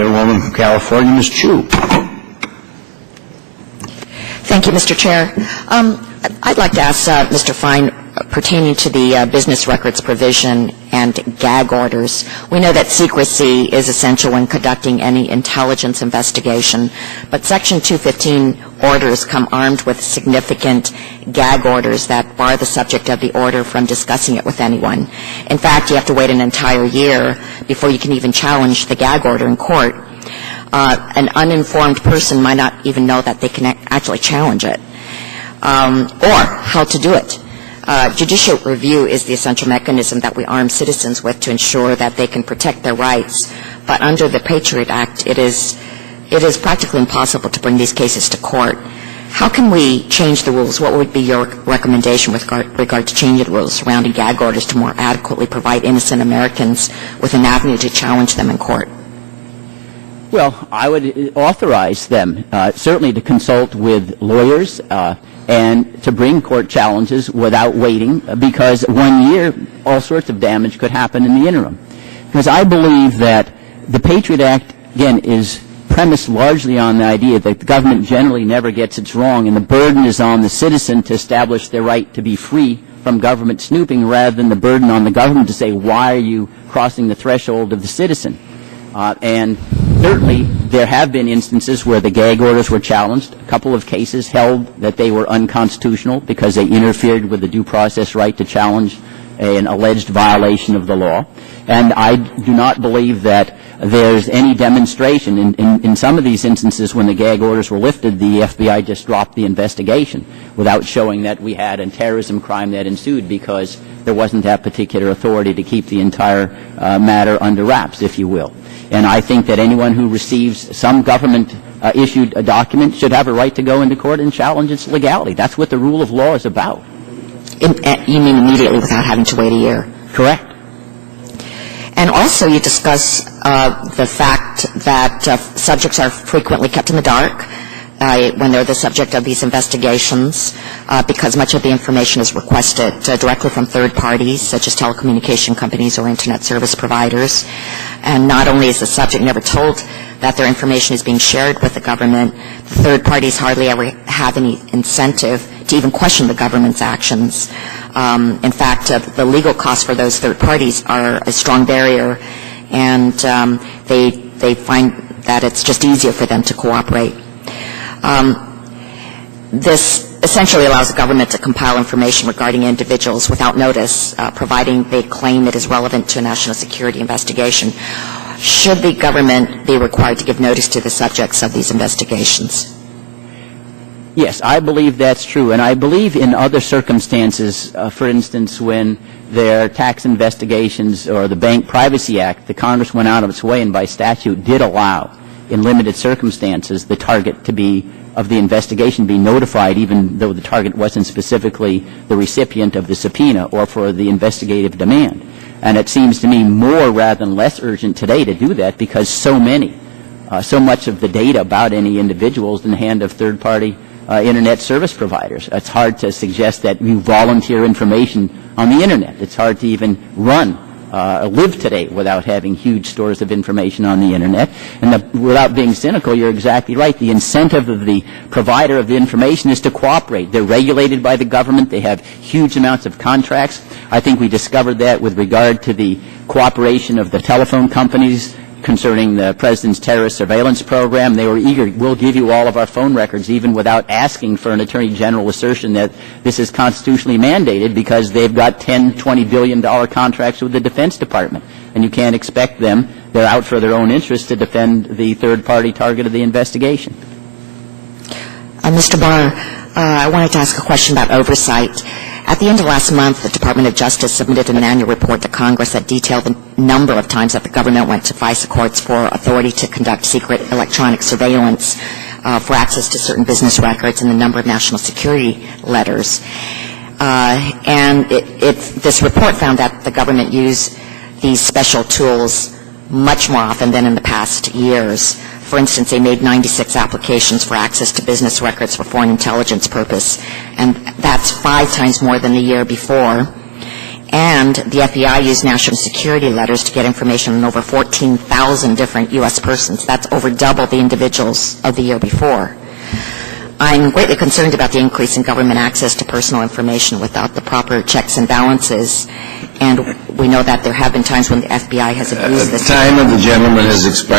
gentlewoman from California, Ms. Chu. Thank you, Mr. Chair. I'd like to ask Mr. Fein pertaining to the business records provision and gag orders. We know that secrecy is essential when conducting any intelligence investigation, but Section 215 orders come armed with significant gag orders that bar the subject of the order from discussing it with anyone. In fact, you have to wait an entire year before you can even challenge the gag order in court. An uninformed person might not even know that they can actually challenge it or how to do it. Judicial review is the essential mechanism that we arm citizens with to ensure that they can protect their rights. But under the Patriot Act, it is practically impossible to bring these cases to court. How can we change the rules? What would be your recommendation with regard to changing the rules surrounding gag orders to more adequately provide innocent Americans with an avenue to challenge them in court? Well, I would authorize them certainly to consult with lawyers and to bring court challenges without waiting, because 1 year all sorts of damage could happen in the interim. Because I believe that the Patriot Act, again, is premised largely on the idea that the government generally never gets it wrong, and the burden is on the citizen to establish their right to be free from government snooping, rather than the burden on the government to say, why are you crossing the threshold of the citizen? And certainly there have been instances where the gag orders were challenged. A couple of cases held that they were unconstitutional because they interfered with the due process right to challenge an alleged violation of the law. And I do not believe that there's any demonstration. In some of these instances when the gag orders were lifted, the FBI just dropped the investigation without showing that we had a terrorism crime that ensued, because there wasn't that particular authority to keep the entire matter under wraps, if you will. And I think that anyone who receives some government-issued document should have a right to go into court and challenge its legality. That's what the rule of law is about. You mean immediately without having to wait a year? Correct. And also you discuss the fact that subjects are frequently kept in the dark when they're the subject of these investigations, because much of the information is requested directly from third parties, such as telecommunication companies or Internet service providers. And not only is the subject never told that their information is being shared with the government, the third parties hardly ever have any incentive to even question the government's actions. In fact, the legal costs for those third parties are a strong barrier, and they find that it's just easier for them to cooperate. This essentially allows the government to compile information regarding individuals without notice, providing they claim it is relevant to a national security investigation. Should the government be required to give notice to the subjects of these investigations? Yes, I believe that's true. And I believe in other circumstances, for instance, when there are tax investigations or the Bank Privacy Act, the Congress went out of its way and by statute did allow, in limited circumstances, the target to be of the investigation be notified, even though the target wasn't specifically the recipient of the subpoena or for the investigative demand. And it seems to me more rather than less urgent today to do that, because so much of the data about any individual is in the hand of third-party Internet service providers. It's hard to suggest that you volunteer information on the Internet. It's hard to even live today without having huge stores of information on the Internet. And without being cynical, you're exactly right. The incentive of the provider of the information is to cooperate. They're regulated by the government. They have huge amounts of contracts. I think we discovered that with regard to the cooperation of the telephone companies concerning the President's terrorist surveillance program. They were eager, we'll give you all of our phone records, even without asking for an Attorney General assertion that this is constitutionally mandated, because they've got $10, $20 billion contracts with the Defense Department. And you can't expect them, they're out for their own interests, to defend the third-party target of the investigation. Mr. Barr, I wanted to ask a question about oversight. At the end of last month, the Department of Justice submitted an annual report to Congress that detailed the number of times that the government went to FISA courts for authority to conduct secret electronic surveillance for access to certain business records, and the number of national security letters. And this report found that the government used these special tools much more often than in the past years. For instance, they made 96 applications for access to business records for foreign intelligence purpose, and that's 5 times more than the year before. And the FBI used national security letters to get information on over 14,000 different U.S. persons. That's over double the individuals of the year before. I'm greatly concerned about the increase in government access to personal information without the proper checks and balances. And we know that there have been times when the FBI has abused this. The time of the gentleman has expired.